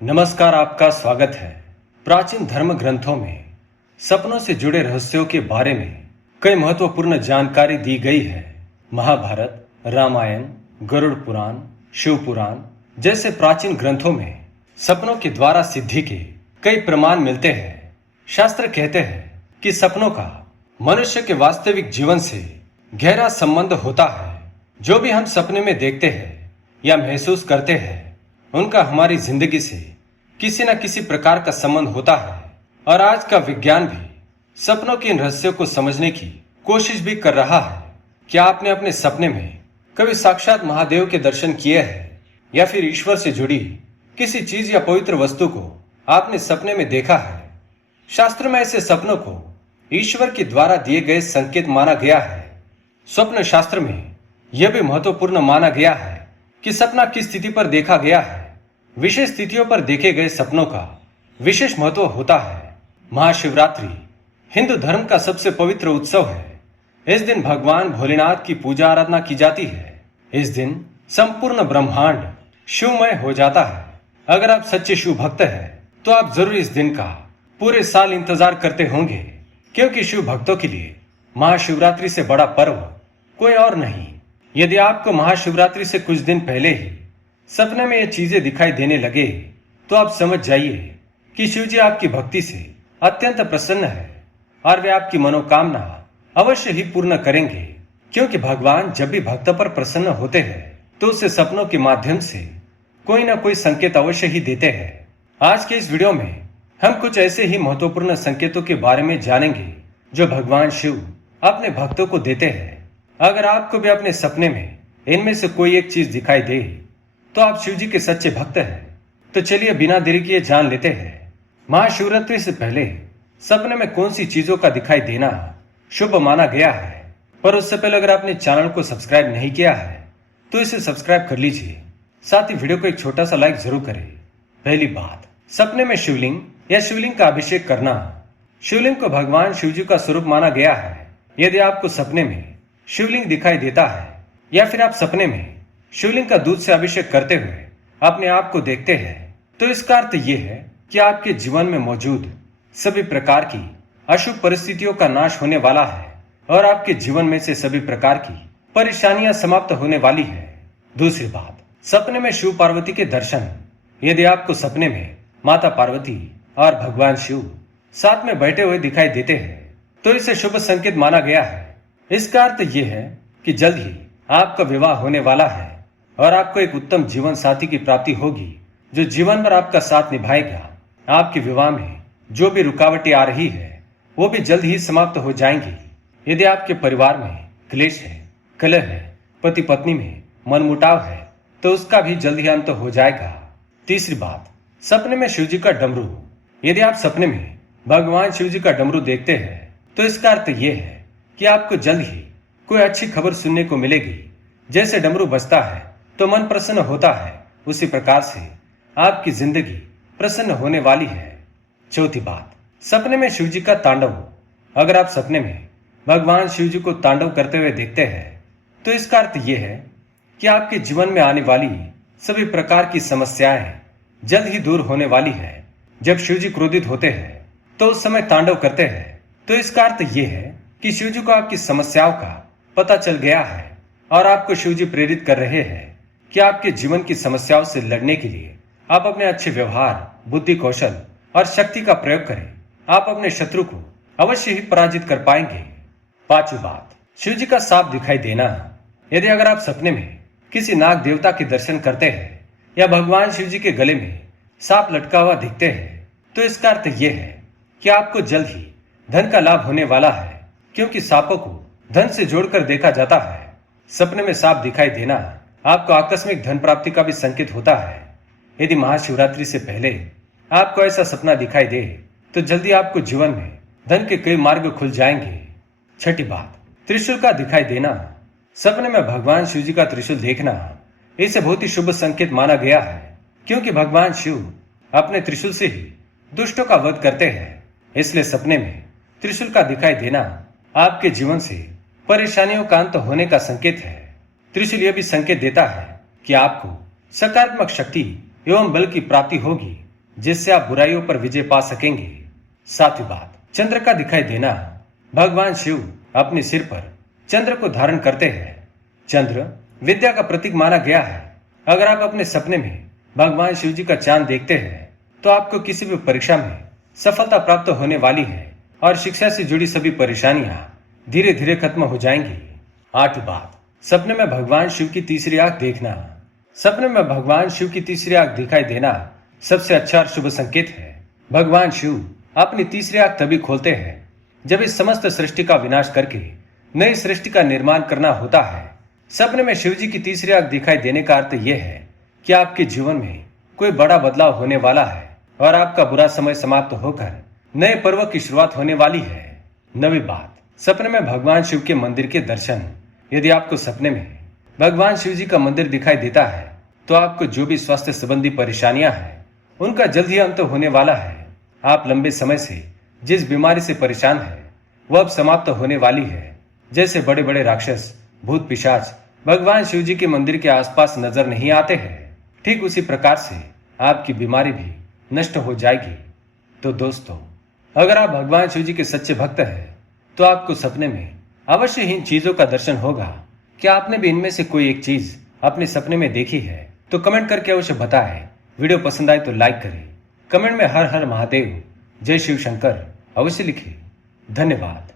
नमस्कार, आपका स्वागत है। प्राचीन धर्म ग्रंथों में सपनों से जुड़े रहस्यों के बारे में कई महत्वपूर्ण जानकारी दी गई है। महाभारत, रामायण, गरुड़ पुराण, शिव पुराण जैसे प्राचीन ग्रंथों में सपनों के द्वारा सिद्धि के कई प्रमाण मिलते हैं। शास्त्र कहते हैं कि सपनों का मनुष्य के वास्तविक जीवन से गहरा संबंध होता है। जो भी हम सपने में देखते हैं या महसूस करते हैं, उनका हमारी जिंदगी से किसी न किसी प्रकार का संबंध होता है। और आज का विज्ञान भी सपनों के इन रहस्यों को समझने की कोशिश भी कर रहा है। क्या आपने अपने सपने में कभी साक्षात महादेव के दर्शन किए हैं, या फिर ईश्वर से जुड़ी किसी चीज या पवित्र वस्तु को आपने सपने में देखा है? शास्त्र में ऐसे सपनों को ईश्वर के द्वारा दिए गए संकेत माना गया है। स्वप्न शास्त्र में यह भी महत्वपूर्ण माना गया है कि सपना किस स्थिति पर देखा गया है। विशेष स्थितियों पर देखे गए सपनों का विशेष महत्व होता है। महाशिवरात्रि हिंदू धर्म का सबसे पवित्र उत्सव है। इस दिन भगवान भोलेनाथ की पूजा आराधना की जाती है। इस दिन संपूर्ण ब्रह्मांड शिवमय हो जाता है। अगर आप सच्चे शिव भक्त हैं, तो आप जरूर इस दिन का पूरे साल इंतजार करते होंगे, क्योंकि शिव भक्तों के लिए महाशिवरात्रि से बड़ा पर्व कोई और नहीं। यदि आपको महाशिवरात्रि से कुछ दिन पहले ही सपने में ये चीजें दिखाई देने लगे, तो आप समझ जाइए कि शिव जी आपकी भक्ति से अत्यंत प्रसन्न है और वे आपकी मनोकामना अवश्य ही पूर्ण करेंगे। क्योंकि भगवान जब भी भक्त पर प्रसन्न होते हैं, तो उसे सपनों के माध्यम से कोई ना कोई संकेत अवश्य ही देते हैं। आज के इस वीडियो में हम कुछ ऐसे ही महत्वपूर्ण संकेतों के बारे में जानेंगे जो भगवान शिव अपने भक्तों को देते हैं। अगर आपको भी अपने सपने में इनमें से कोई एक चीज दिखाई दे, तो आप शिव जी के सच्चे भक्त हैं। तो चलिए बिना देरी किए जान लेते हैं, महाशिवरात्रि से पहले सपने में कौन सी चीजों का दिखाई देना शुभ माना गया है। पर उससे पहले अगर आपने चैनल को सब्सक्राइब नहीं किया है, तो इसे सब्सक्राइब कर लीजिए। साथ ही वीडियो को एक छोटा सा लाइक जरूर करें। पहली बात, सपने में शिवलिंग या शिवलिंग का अभिषेक करना। शिवलिंग को भगवान शिव जी का स्वरूप माना गया है। यदि आपको सपने में शिवलिंग दिखाई देता है, या फिर आप सपने में शिवलिंग का दूध से अभिषेक करते हुए अपने आप को देखते हैं, तो इसका अर्थ यह है कि आपके जीवन में मौजूद सभी प्रकार की अशुभ परिस्थितियों का नाश होने वाला है और आपके जीवन में से सभी प्रकार की परेशानियां समाप्त होने वाली है। दूसरी बात, सपने में शिव पार्वती के दर्शन। यदि आपको सपने में माता पार्वती और भगवान शिव साथ में बैठे हुए दिखाई देते हैं, तो इसे शुभ संकेत माना गया है। इसका अर्थ यह है कि जल्द ही आपका विवाह होने वाला है और आपको एक उत्तम जीवन साथी की प्राप्ति होगी, जो जीवन भर आपका साथ निभाएगा। आपके विवाह में जो भी रुकावटें आ रही है, वो भी जल्द ही समाप्त हो जाएंगी। यदि आपके परिवार में क्लेश है, कलह है, पति पत्नी में मनमुटाव है, तो उसका भी जल्द ही अंत हो जाएगा। तीसरी बात, सपने में शिव जी का डमरू। यदि आप सपने में भगवान शिव जी का डमरू देखते हैं, तो इसका अर्थ यह है कि आपको जल्द ही कोई अच्छी खबर सुनने को मिलेगी। जैसे डमरू बजता है तो मन प्रसन्न होता है, उसी प्रकार से आपकी जिंदगी प्रसन्न होने वाली है। चौथी बात, सपने में शिव जी का तांडव। अगर आप सपने में भगवान शिव जी को तांडव करते हुए देखते हैं, तो इसका अर्थ यह है कि आपके जीवन में आने वाली सभी प्रकार की समस्याएं जल्द ही दूर होने वाली है। जब शिव जी क्रोधित होते हैं, तो उस समय तांडव करते हैं, तो इसका अर्थ यह है कि शिव जी को आपकी समस्याओं का पता चल गया है और आपको शिव जी प्रेरित कर रहे हैं कि आपके जीवन की समस्याओं से लड़ने के लिए आप अपने अच्छे व्यवहार, बुद्धि, कौशल और शक्ति का प्रयोग करें। आप अपने शत्रु को अवश्य ही पराजित कर पाएंगे। पांचवी बात, शिव जी का सांप दिखाई देना। यदि अगर आप सपने में किसी नाग देवता के दर्शन करते हैं या भगवान शिव जी के गले में सांप लटका हुआ दिखते हैं, तो इसका अर्थ यह है कि आपको जल्द ही धन का लाभ होने वाला है, क्योंकि सांपों को धन से जोड़कर देखा जाता है। सपने में सांप दिखाई देना आपको आकस्मिक धन प्राप्ति का भी संकेत होता है। यदि महाशिवरात्रि से पहले आपको ऐसा सपना दिखाई दे, तो जल्दी आपको जीवन में धन के कई मार्ग खुल जाएंगे। छठी बात, त्रिशूल का दिखाई देना। सपने में भगवान शिव जी का त्रिशूल देखना, इसे बहुत ही शुभ संकेत माना गया है, क्योंकि भगवान शिव अपने त्रिशूल से ही दुष्टों का वध करते हैं। इसलिए सपने में त्रिशूल का दिखाई देना आपके जीवन से परेशानियों का अंत होने का संकेत है। त्रिशूल यह भी संकेत देता है कि आपको सकारात्मक शक्ति एवं बल की प्राप्ति होगी जिससे आप बुराइयों पर विजय पा सकेंगे। सातवीं बात, चंद्र का दिखाई देना। भगवान शिव अपने सिर पर चंद्र को धारण करते हैं। चंद्र विद्या का प्रतीक माना गया है। अगर आप अपने सपने में भगवान शिव जी का चांद देखते हैं तो आपको किसी भी परीक्षा में सफलता प्राप्त होने वाली है और शिक्षा से जुड़ी सभी परेशानियां धीरे धीरे खत्म हो जाएंगी। आठवीं बात, सपने में भगवान शिव की तीसरी आंख देखना। सपने में भगवान शिव की तीसरी आंख दिखाई देना सबसे अच्छा और शुभ संकेत है। भगवान शिव अपनी तीसरी आंख तभी खोलते हैं जब इस समस्त सृष्टि का विनाश करके नई सृष्टि का निर्माण करना होता है। सपने में शिव जी की तीसरी आंख दिखाई देने का अर्थ यह है कि आपके जीवन में कोई बड़ा बदलाव होने वाला है और आपका बुरा समय समाप्त होकर नए पर्व की शुरुआत होने वाली है। नवी बात, सपने में भगवान शिव के मंदिर के दर्शन। यदि आपको सपने में भगवान शिव जी का मंदिर दिखाई देता है तो आपको जो भी स्वास्थ्य संबंधी परेशानियां हैं उनका जल्द ही अंत होने वाला है। आप लंबे समय से जिस बीमारी से परेशान है वह अब समाप्त होने वाली है। जैसे बड़े बड़े राक्षस, भूत पिशाच भगवान शिव जी के मंदिर के आसपास नजर नहीं आते हैं, ठीक उसी प्रकार से आपकी बीमारी भी नष्ट हो जाएगी। तो दोस्तों, अगर आप भगवान शिव जी के सच्चे भक्त हैं तो आपको सपने में अवश्य ही इन चीजों का दर्शन होगा। क्या आपने भी इनमें से कोई एक चीज अपने सपने में देखी है? तो कमेंट करके अवश्य बताएं। वीडियो पसंद आए तो लाइक करें। कमेंट में हर हर महादेव, जय शिव शंकर अवश्य लिखें। धन्यवाद।